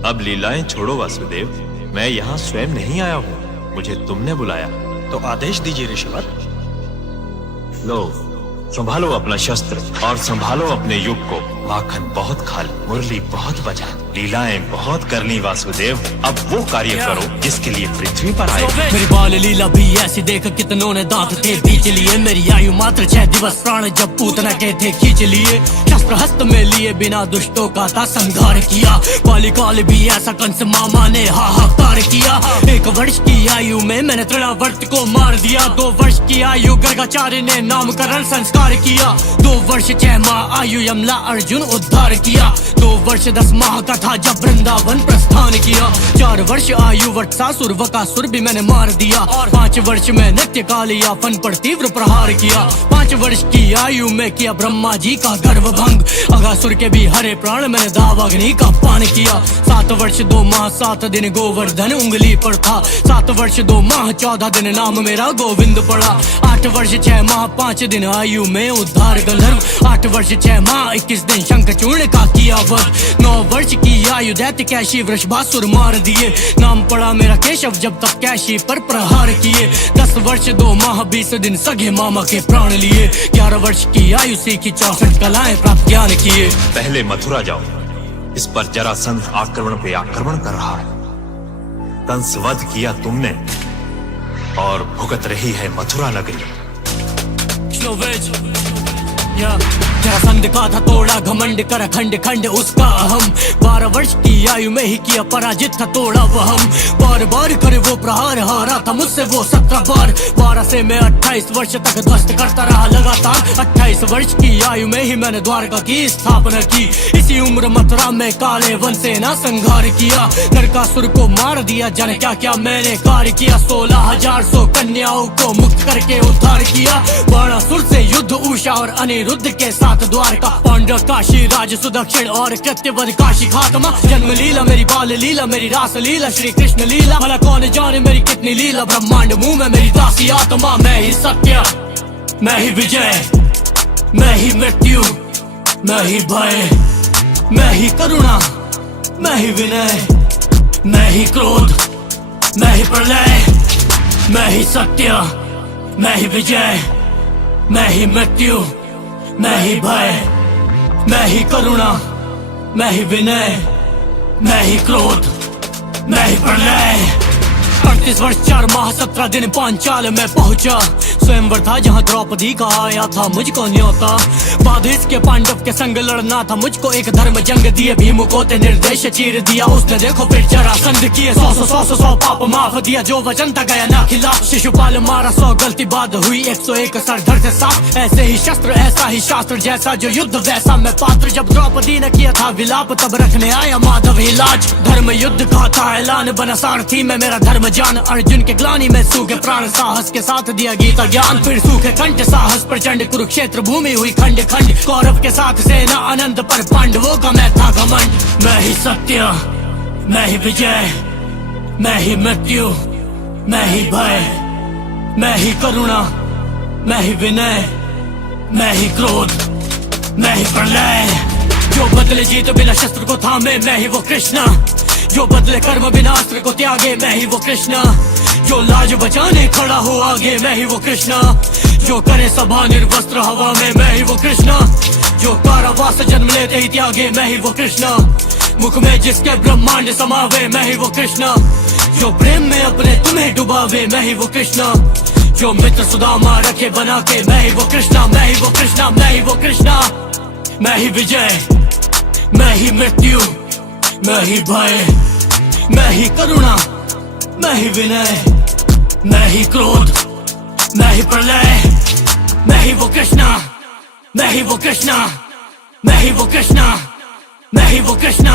अब लीलाएं छोड़ो वासुदेव, मैं यहाँ स्वयं नहीं आया हूँ, मुझे तुमने बुलाया। तो आदेश दीजिए ऋषिवर। लो, संभालो अपना शस्त्र और संभालो अपने युग को। माखन बहुत खा ली, मुरली बहुत बजा, लीलाएं बहुत कर ली वासुदेव। अब वो कार्य करो जिसके लिए पृथ्वी पर आए। मेरी बाल लीला भी ऐसी देख कितनों ने दांत थे बीच लिए। मेरी आयु मात्र 6 दिवस, प्राण जब पूतना के थे खींच लिए। शस्त्र हस्त में लिए बिना दुष्टों का था संहार किया। बालिकाल भी ऐसा कंस मामा ने हाहाकार किया। 1 वर्ष की आयु में मैंने तृणावर्त को मार दिया। 2 वर्ष की आयु गर्गाचार्य ने नामकरण संस्कार किया। 2 वर्ष 6 माह आयु यमला अर्जुन उद्धार किया। 2 वर्ष 10 माह का था जब वृंदावन प्रस्थान किया। 4 वर्ष आयु वत्सासुर वकासुर भी मैंने मार दिया। 5 वर्ष में नृत्य कालियापन पर तीव्र प्रहार किया। 5 वर्ष की आयु में किया ब्रह्मा जी का गर्व भंग। अगासुर के भी हरे प्राण मैंने दावाग्नि का पान किया। 7 वर्ष 2 माह 7 दिन गोवर्धन उंगली पर था। 7 वर्ष 2 माह 14 दिन नाम मेरा गोविंद पड़ा। 8 वर्ष 6 माह 5 दिन आयु में उद्धार गंधर्व। 8 वर्ष 6 माह 21 दिन शंखचूर्ण का किया वध। 9 वर्ष की आयु दैत्य कैशी वृषभासुर मार दिए। नाम पड़ा मेरा केशव जब तक कैशी पर प्रहार किए। 10 वर्ष 2 माह 20 दिन सगे मामा के प्राण लिए। 11 वर्ष की आयु सीखी 64 कलाएं प्राप्त ज्ञान किए। पहले मथुरा जाओ, इस पर जरासंध आक्रमण पे आक्रमण कर रहा है। कंस वध किया तुमने और भुगत रही है मथुरा नगरी। जरासंध का था तोड़ा घमंड कर खंड खंड उसका अहम। 12 वर्ष की आयु में ही किया पराजित था तोड़ा वहम। बार बार करे वो प्रहार, हारा था मुझसे वो 17 बार। 12 से मैं 28 वर्ष तक ध्वस्त करता रहा लगातार। 28 वर्ष की आयु में ही मैंने द्वारका की स्थापना की। इसी उम्र मथुरा में काले वन से ना संहार किया। नरकासुर को मार दिया, जाने क्या क्या मैंने कार्य किया। 16,000 कन्याओं को मुक्त करके उद्धार किया। बाणासुर से युद्ध उषा और अनिरुद्ध के साथ द्वारका। पांडव काशी राज सुदक्षिण और कृत्यवध काशी खात्मा। जन्म लीला मेरी, बाल लीला मेरी, रास लीला श्री कृष्ण लीला। भला कौन जाने मेरी कितनी लीला, ब्रह्मांड मुंह में मेरी दासी आत्मा। मैं ही सत्य, मैं ही विजय, मैं ही मृत्यु, मैं ही भय, मैं ही करुणा, मैं ही विनय, मैं ही क्रोध, मैं ही प्रलय। मैं ही सत्य, मैं ही विजय, मैं ही मृत्यु, मैं ही भय, मैं ही करुणा, मैं ही विनय, मैं ही क्रोध, मैं ही प्रलय। 38 वर्ष 4 माह 17 दिन पांचाल में पहुंचा। स्वयंवर था जहां द्रौपदी का आया था मुझको न्योता। बाद इसके पांडव के संग लड़ना था मुझको एक धर्म जंग दिए। भीम को ते निर्देश चीर दिया उसने, देखो फिर जरासंध किए। 100 पाप माफ दिया, जो वचन था गया ना खिलाफ। शिशुपाल मारा 100 गलती बाद हुई 101 सरधर से साफ। ऐसे ही शस्त्र ऐसा ही शास्त्र, जैसा जो युद्ध वैसा मैं पात्र। जब द्रौपदी ने किया था विलाप तब रखने आया माधव इलाज। धर्म युद्ध का था ऐलान, बना सारथी में मेरा धर्म जान। अर्जुन के ग्लानी में सूखे प्राण, साहस के साथ दिया गीता ज्ञान। फिर सूखे कंठ साहस प्रचंड, कुरुक्षेत्र भूमि हुई खंड खंड। कौरव के साथ सेना अनंत पर पांडवों का मैं था घमंड। मैं ही सत्य, मैं ही विजय, मैं ही मृत्यु, मैं ही भय, मैं ही करुणा, मैं ही विनय, मैं ही क्रोध, मैं ही प्रलय। जो बदले जीत बिना शस्त्र को थामे, मैं ही वो कृष्णा। जो बदले कर्म बिना अस्त्र को त्यागे, मैं ही वो कृष्णा। जो लाज बचाने खड़ा हो आगे, मैं ही वो कृष्णा। जो करे सभा निर्वस्त्र हवा में, मैं ही वो कृष्णा। जो कारावास जन्म लेते ही त्यागे, मैं ही वो कृष्णा। मुख में जिसके ब्रह्मांड समावे, मैं ही वो कृष्णा। जो प्रेम में अपने तुम्हें डुबावे, मैं ही वो कृष्णा। जो मित्र सुदामा रखे बना के, मैं ही वो कृष्णा, मैं ही वो कृष्णा, मैं ही वो कृष्णा। मैं ही विजय, मैं ही मृत्यु, मैं ही भय, मैं ही करुणा, मैं ही विनय, मैं ही क्रोध, मैं ही प्रलय। मैं ही वो कृष्णा, मैं ही वो कृष्णा, मैं ही वो कृष्णा, मैं ही वो कृष्णा।